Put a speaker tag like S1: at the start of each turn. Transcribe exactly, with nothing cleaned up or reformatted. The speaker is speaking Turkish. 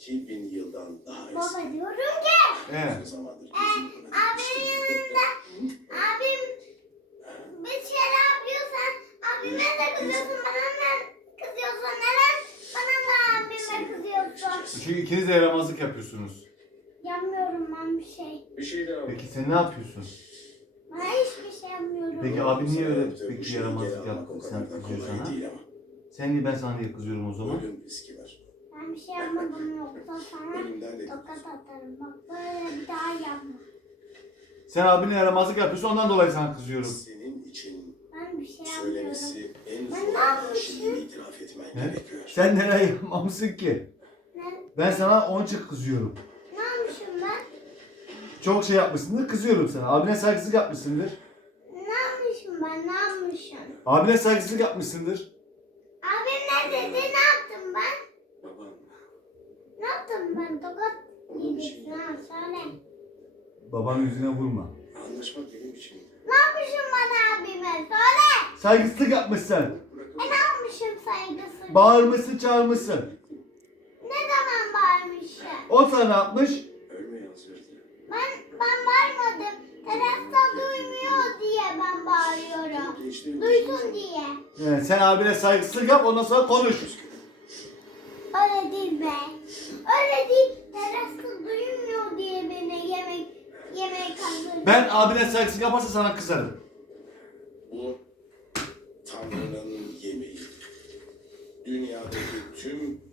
S1: iki bin yıldan daha eski.
S2: Baba diyorum ki.
S3: Evet.
S1: Uzun zamandır
S2: E, abimin yanında. Abim bir şey yapıyorsan abime de kızıyorsun. Bana ne kızıyorsun? Neden bana da abime kızıyorsun?
S3: Çünkü ikiniz de yaramazlık yapıyorsunuz.
S2: Yapmıyorum ben bir şey.
S1: Bir şey daha var.
S3: Peki sen ne yapıyorsun?
S2: Ben hiçbir şey yapmıyorum.
S3: Peki abi niye öyle
S1: Bu
S3: peki
S1: şeyi
S3: yaramazlık
S1: geri almak
S3: yaptı
S1: o
S3: sen
S1: kadar da
S3: kızıyor
S1: kolay
S3: sana?
S1: değil ama.
S3: Sen niye ben sana niye kızıyorum o zaman?
S1: Ölüm riski var.
S2: Ben bir şey yapmadım yoksa sana
S1: Elimden de
S2: tokat atarım. Bak böyle bir daha yapma.
S3: Sen abine yaramazlık yapıyorsun ondan dolayı sana kızıyorum.
S1: senin için
S2: Ben bir şey yapmıyorum.
S1: söylemesi en
S2: Ben
S1: zor
S2: ne
S1: olan
S2: yapmışım?
S1: şeyi itiraf etmen
S3: Ne?
S1: gerekiyor.
S3: Sen neler yapmamışsın ki?
S2: Ne,
S3: Ben sana onun için kızıyorum.
S2: ne yapmışım ben?
S3: Çok şey yapmışsındır kızıyorum sana. Abine saygısızlık yapmışsındır.
S2: Ne yapmışım ben? Ne yapmışım?
S3: Abine saygısızlık yapmışsındır.
S2: Abim ne dedi? Ne yaptım ben?
S1: Baban
S2: Ne yaptım ben? Tokat
S1: onun için
S2: yedin. Ha söyle.
S3: Babanın yüzüne vurma.
S1: anlaşmak benim için.
S2: Ne yapmışım ben abime? Söyle.
S3: Saygısızlık yapmışsın.
S2: E ne yapmışım saygısız?
S3: Bağırmışsın çağırmışsın.
S2: Ne zaman bağırmışım?
S3: O sana ne yapmış?
S1: Ölmeye hazırdı.
S2: Ben ben bağırmadım. Terasta duymuyor diye ben bağırıyorum.
S1: Gençlerin
S2: Duysun diye.
S3: Yani sen abine saygısızlık yap ondan sonra konuş.
S2: Öyle değil be. Öyle değil. Terasta duymuyor diye beni yemek yemek hazır.
S3: Ben abine saygısızlık yaparsa sana kızarım.
S1: Bu Tanrı'nın yemeği. Dünyadaki tüm